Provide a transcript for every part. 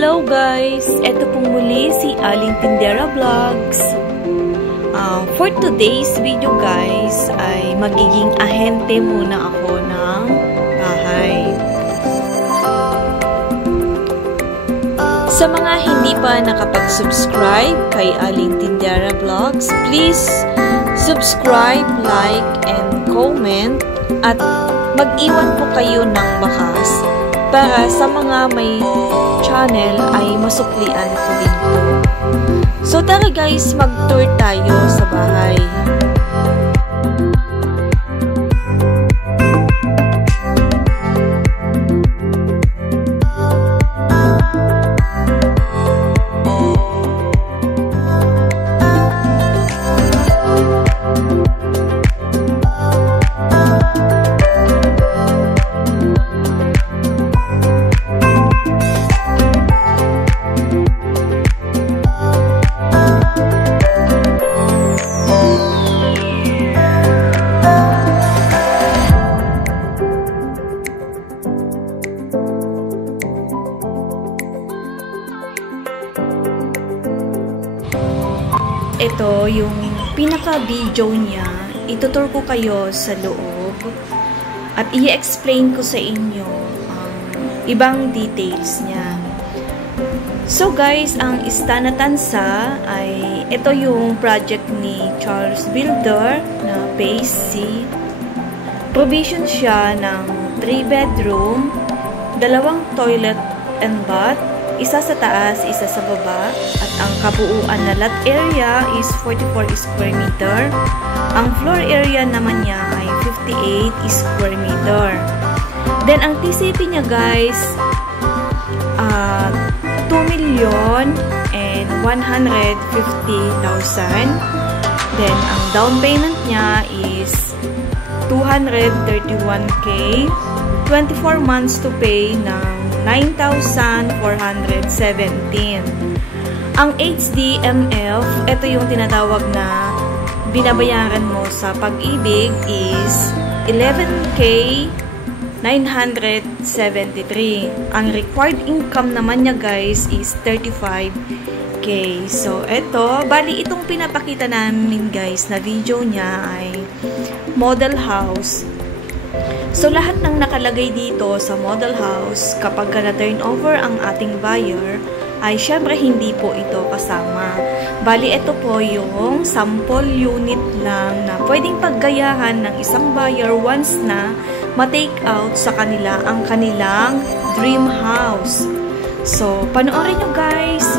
Hello guys! Ito pong muli si Aling Tindera Vlogs. For today's video guys, ay magiging ahente muna ako ng bahay. Sa mga hindi pa nakapag-subscribe kay Aling Tindera Vlogs, please subscribe, like, and comment at mag-iwan po kayo ng bakas para sa mga may channel ay masuklian ko din po. So tara guys, mag-tour tayo sa bahay. Ito yung pinaka-video niya. Itutur ko kayo sa loob at i-explain ko sa inyo ibang details niya. So guys, ang Istana Tansa ay ito yung project ni Charles Builder na Phase C. Provision siya ng 3-bedroom, 2 toilet and bath, isa sa taas, isa sa baba, at ang kabuuan na lot area is 44 square meter. Ang floor area naman niya ay 58 square meter. Then, ang TCP niya guys, 2,150,000. Then, ang down payment niya is 231K, 24 months to pay ng 9,417. Ang HDMF, ito yung tinatawag na binabayaran mo sa Pag-ibig is 11K 973. Ang required income naman niya guys is 35K. So, ito, bali itong pinapakita namin guys na video niya ay model house. So, lahat ng nakalagay dito sa model house, kapag na-turn over ang ating buyer, ay syempre hindi po ito kasama. Bali, ito po yung sample unit lang na pwedeng paggayahan ng isang buyer once na ma-take out sa kanila ang kanilang dream house. So, panoorin nyo guys!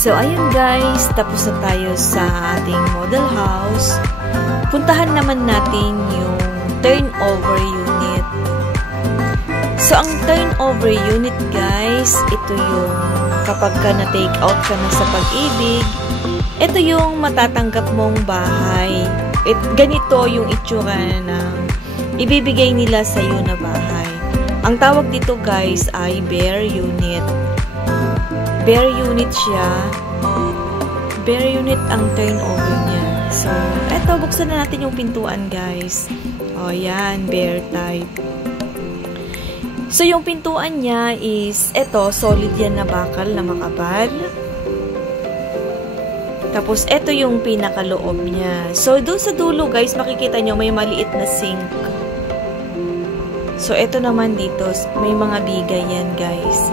So, ayun guys, tapos na tayo sa ating model house. Puntahan naman natin yung turnover unit. So, ang turnover unit guys, ito yung kapag ka na-take out ka na sa Pag-ibig, ito yung matatanggap mong bahay. Ganito yung itsura ng ibibigay nila sa iyo na bahay. Ang tawag dito guys ay bare unit. Bare unit siya. Bare unit ang turnover niya. So, eto, buksan na natin yung pintuan guys. O, yan, bare type. So, yung pintuan niya is, eto, solid yan na bakal na makapal. Tapos, eto yung pinakaloob niya. So, doon sa dulo guys, makikita nyo may maliit na sink. So, eto naman dito, may mga bigay yan, guys.